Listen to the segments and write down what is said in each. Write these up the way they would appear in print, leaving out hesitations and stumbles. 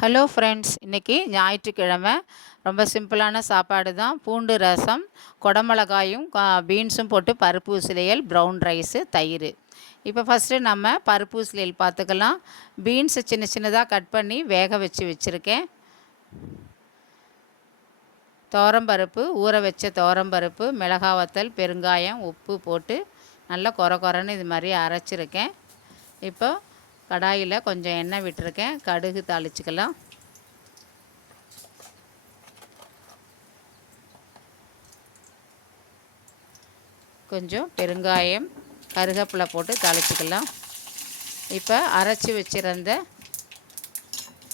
Hello friends, இன்றைக்கி ஞாயிற்றுக்கிழமை. ரொம்ப சிம்பிளான சாப்பாடு தான். பூண்டு ரசம், குடமிளகாயும் பீன்ஸும் போட்டு பருப்பு உசிலியல், ப்ரௌன் ரைஸு, தயிர். இப்போ ஃபஸ்ட்டு நம்ம பருப்பு உசிலியல் பார்த்துக்கலாம். பீன்ஸை சின்ன சின்னதாக கட் பண்ணி வேக வச்சுருக்கேன். துவரம்பருப்பு, ஊற வச்ச துவரம்பருப்பு, மிளகாய் வத்தல், பெருங்காயம், உப்பு போட்டு நல்லா கொரன்னு இது மாதிரி அரைச்சிருக்கேன். இப்போ கடாயில் கொஞ்சம் எண்ணெய் விட்டுருக்கேன். கடுகு தாளிச்சுக்கலாம். கொஞ்சம் பெருங்காயம், கருவேப்பிலை போட்டு தாளிச்சுக்கலாம். இப்போ அரைச்சி வச்சுருந்த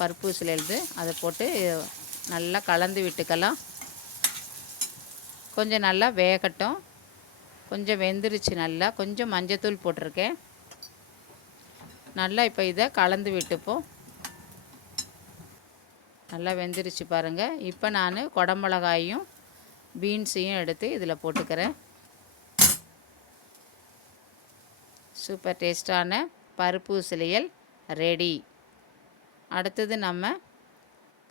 பருப்பு உசிலியல் அதை போட்டு நல்லா கலந்து விட்டுக்கலாம். கொஞ்சம் நல்லா வேகட்டும். கொஞ்சம் வெந்துருச்சு. நல்லா கொஞ்சம் மஞ்சத்தூள் போட்டிருக்கேன். நல்லா இப்போ இதை கலந்து விட்டுப்போம். நல்லா வெந்துருச்சு பாருங்கள். இப்போ நான் குடமிளகாயும் பீன்ஸையும் எடுத்து இதில் போட்டுக்கிறேன். சூப்பர் டேஸ்டான பருப்பு உசிலியல் ரெடி. அடுத்தது நம்ம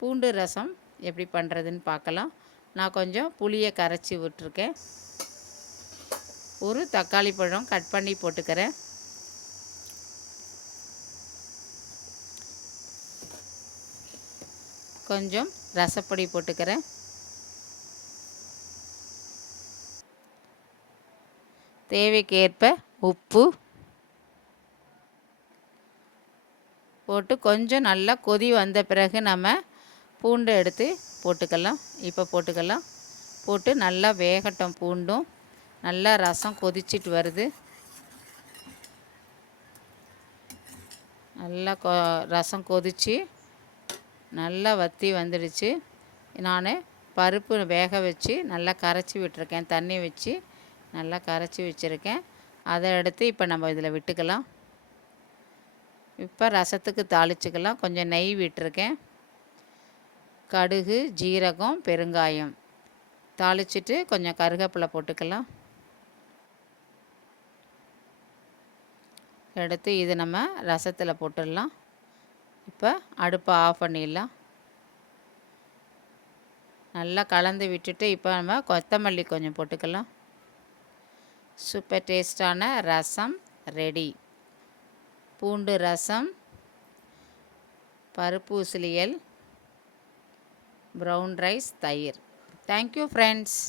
பூண்டு ரசம் எப்படி பண்ணுறதுன்னு பார்க்கலாம். நான் கொஞ்சம் புளியை கரைச்சி விட்டுருக்கேன். ஒரு தக்காளி பழம் கட் பண்ணி போட்டுக்கிறேன். கொஞ்சம் ரசப்பொடி போட்டுக்கிறேன். தேவைக்கேற்ப உப்பு போட்டு கொஞ்சம் நல்லா கொதி வந்த பிறகு நம்ம பூண்டை எடுத்து போட்டுக்கலாம். இப்போ போட்டு நல்லா வேகட்டும். பூண்டும் நல்லா ரசம் கொதிச்சிட்டு வருது. நல்லா ரசம் கொதித்து நல்லா வற்றி வந்துடுச்சு. நான் பருப்பு வேக வச்சு நல்லா கரைச்சி விட்டுருக்கேன். தண்ணி வச்சு நல்லா கரைச்சி வச்சுருக்கேன். அதை எடுத்து இப்போ நம்ம இதில் விட்டுக்கலாம். இப்போ ரசத்துக்கு தாளிச்சுக்கலாம். கொஞ்சம் நெய் விட்டுருக்கேன். கடுகு, ஜீரகம், பெருங்காயம் தாளிச்சிட்டு கொஞ்சம் கருவேப்பிலை போட்டுக்கலாம். எடுத்து இது நம்ம ரசத்தில் போட்டுடலாம். இப்போ அடுப்பை ஆஃப் பண்ணிடலாம். நல்லா கலந்து விட்டுட்டு இப்போ நம்ம கொத்தமல்லி கொஞ்சம் போட்டுக்கலாம். சூப்பர் டேஸ்டான ரசம் ரெடி. பூண்டு ரசம், பருப்பு உசிலியல், ப்ரௌன் ரைஸ், தயிர். Thank you friends.